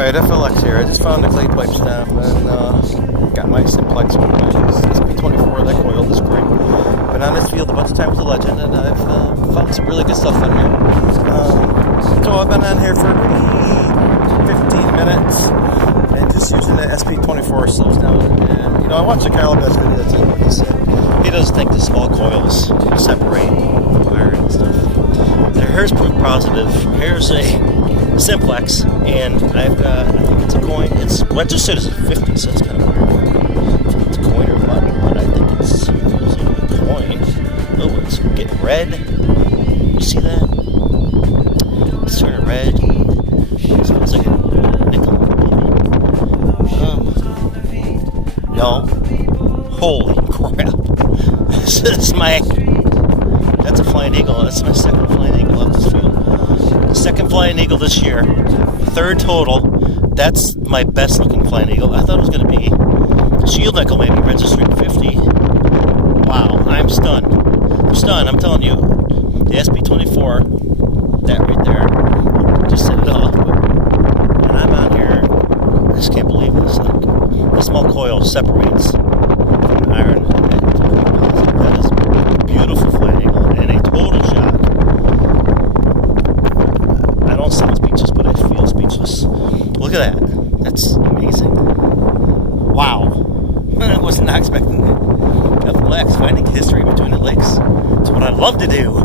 Alright, FLX here. I just found a clay pipe stem and got my simplex SP24, that coil this spring. Been on this field a bunch of times with a Legend, and I've found some really good stuff on here. So I've been on here for maybe 15 minutes and just using the SP24 slows down. And, you know, I watched the Kyle Best videos and he said he doesn't think the small coils separate iron and stuff. So here's proof positive. Here's a simplex, and I've got, I think it's a coin. It's registered as a 50, so it's kind of weird. If it's a coin or what, but I think it's a coin. Oh, it's getting red. You see that? It's turning red. It smells like a nickel. No. Holy crap. This is that's a Flying Eagle. That's my second Flying Eagle up this field. Second Flying Eagle this year, third total. That's my best looking Flying Eagle. I thought it was going to be Shield Nickel, maybe registered 50. Wow, I'm stunned. I'm stunned. I'm telling you, the SP24, that right there, just set it off. And I'm out here. I just can't believe this. Like, the small coil separates from iron. That is a beautiful Flying Eagle and a total shock. I don't sound speechless, but I feel speechless. Look at that. That's amazing. Wow. I was not expecting that. FLX, finding history between the lakes. It's what I love to do.